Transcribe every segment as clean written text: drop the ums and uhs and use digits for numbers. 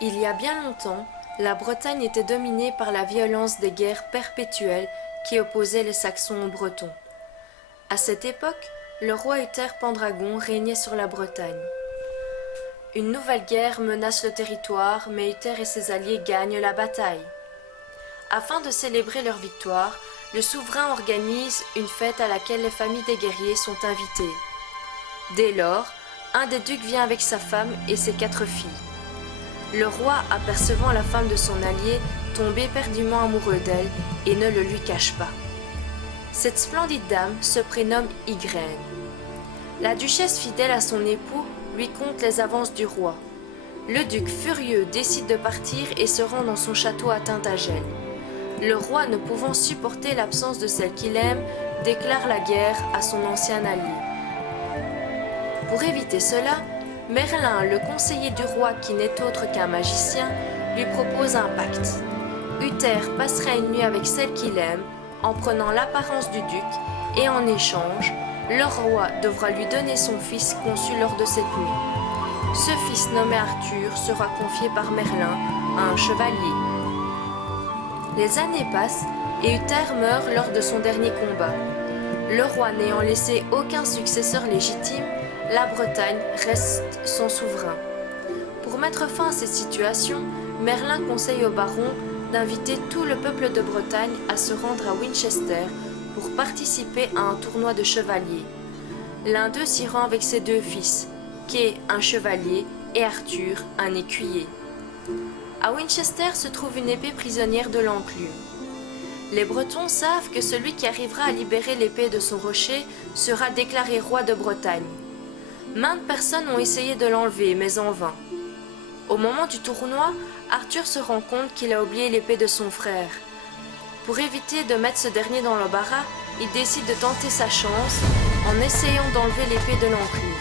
Il y a bien longtemps, la Bretagne était dominée par la violence des guerres perpétuelles qui opposaient les Saxons aux Bretons. À cette époque, le roi Uther Pendragon régnait sur la Bretagne. Une nouvelle guerre menace le territoire, mais Uther et ses alliés gagnent la bataille. Afin de célébrer leur victoire, le souverain organise une fête à laquelle les familles des guerriers sont invitées. Dès lors, un des ducs vient avec sa femme et ses 4 filles. Le roi, apercevant la femme de son allié, tombe éperdument amoureux d'elle et ne le lui cache pas. Cette splendide dame se prénomme Igraine. La duchesse, fidèle à son époux, lui conte les avances du roi. Le duc, furieux, décide de partir et se rend dans son château à Tintagel. Le roi, ne pouvant supporter l'absence de celle qu'il aime, déclare la guerre à son ancien allié. Pour éviter cela, Merlin, le conseiller du roi qui n'est autre qu'un magicien, lui propose un pacte. Uther passerait une nuit avec celle qu'il aime, en prenant l'apparence du duc, et en échange, le roi devra lui donner son fils conçu lors de cette nuit. Ce fils nommé Arthur sera confié par Merlin à un chevalier. Les années passent et Uther meurt lors de son dernier combat. Le roi n'ayant laissé aucun successeur légitime, la Bretagne reste son souverain. Pour mettre fin à cette situation, Merlin conseille au baron d'inviter tout le peuple de Bretagne à se rendre à Winchester pour participer à un tournoi de chevaliers. L'un d'eux s'y rend avec ses 2 fils, Kay, un chevalier, et Arthur, un écuyer. À Winchester se trouve une épée prisonnière de l'enclume. Les Bretons savent que celui qui arrivera à libérer l'épée de son rocher sera déclaré roi de Bretagne. Maintes personnes ont essayé de l'enlever, mais en vain. Au moment du tournoi, Arthur se rend compte qu'il a oublié l'épée de son frère. Pour éviter de mettre ce dernier dans l'embarras, il décide de tenter sa chance en essayant d'enlever l'épée de l'enclume.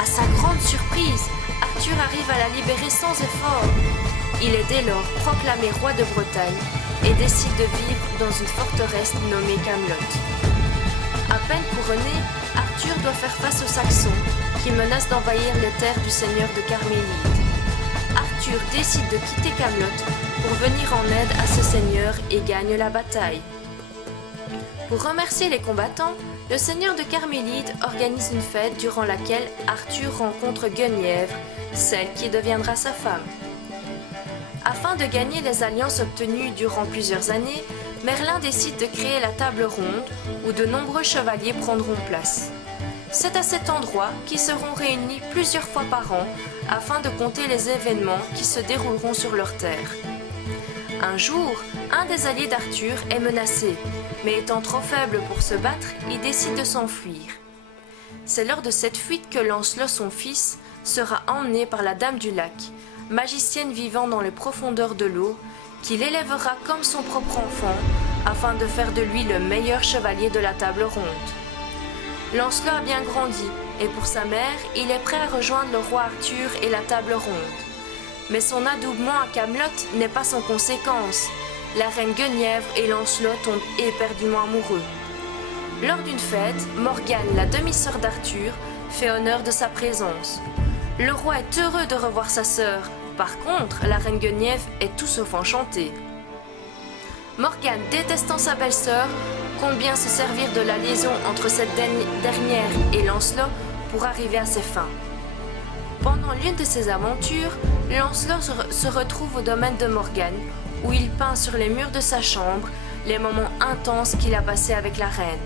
À sa grande surprise, Arthur arrive à la libérer sans effort. Il est dès lors proclamé roi de Bretagne et décide de vivre dans une forteresse nommée Camelot. À peine couronné, Arthur doit faire face aux Saxons qui menacent d'envahir les terres du seigneur de Carmélide. Arthur décide de quitter Camelot pour venir en aide à ce seigneur et gagne la bataille. Pour remercier les combattants, le seigneur de Carmélide organise une fête durant laquelle Arthur rencontre Guenièvre, celle qui deviendra sa femme. Afin de gagner les alliances obtenues durant plusieurs années, Merlin décide de créer la table ronde où de nombreux chevaliers prendront place. C'est à cet endroit qu'ils seront réunis plusieurs fois par an afin de compter les événements qui se dérouleront sur leur terre. Un jour, un des alliés d'Arthur est menacé, mais étant trop faible pour se battre, il décide de s'enfuir. C'est lors de cette fuite que Lancelot, son fils, sera emmené par la Dame du Lac, magicienne vivant dans les profondeurs de l'eau, qui l'élèvera comme son propre enfant, afin de faire de lui le meilleur chevalier de la table ronde. Lancelot a bien grandi, et pour sa mère, il est prêt à rejoindre le roi Arthur et la table ronde. Mais son adoubement à Camelot n'est pas sans conséquence. La reine Guenièvre et Lancelot tombent éperdument amoureux. Lors d'une fête, Morgane, la demi-sœur d'Arthur, fait honneur de sa présence. Le roi est heureux de revoir sa sœur. Par contre, la reine Guenièvre est tout sauf enchantée. Morgane, détestant sa belle-sœur, compte bien se servir de la liaison entre cette dernière et Lancelot pour arriver à ses fins. Pendant l'une de ses aventures, Lancelot se retrouve au domaine de Morgane, où il peint sur les murs de sa chambre les moments intenses qu'il a passés avec la reine.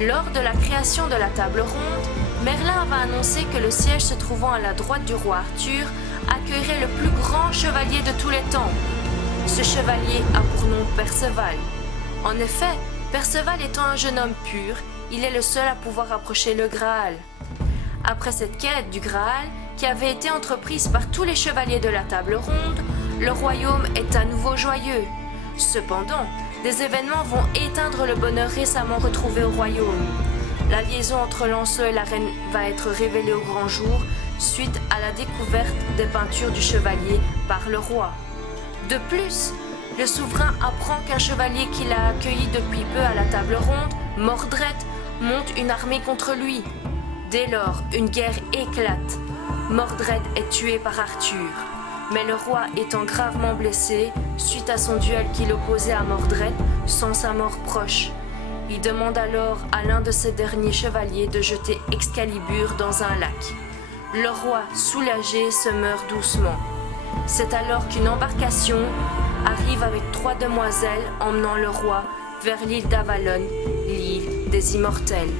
Lors de la création de la table ronde, Merlin va annoncer que le siège se trouvant à la droite du roi Arthur accueillerait le plus grand chevalier de tous les temps. Ce chevalier a pour nom Perceval. En effet, Perceval étant un jeune homme pur, il est le seul à pouvoir approcher le Graal. Après cette quête du Graal, qui avait été entreprise par tous les chevaliers de la table ronde, le royaume est à nouveau joyeux. Cependant, des événements vont éteindre le bonheur récemment retrouvé au royaume. La liaison entre Lancelot et la reine va être révélée au grand jour suite à la découverte des peintures du chevalier par le roi. De plus, le souverain apprend qu'un chevalier qu'il a accueilli depuis peu à la table ronde, Mordred, monte une armée contre lui. Dès lors, une guerre éclate. Mordred est tué par Arthur. Mais le roi étant gravement blessé, suite à son duel qui l'opposait à Mordred, sans sa mort proche, il demande alors à l'un de ses derniers chevaliers de jeter Excalibur dans un lac. Le roi, soulagé, se meurt doucement. C'est alors qu'une embarcation arrive avec 3 demoiselles emmenant le roi vers l'île d'Avalon, l'île des Immortels.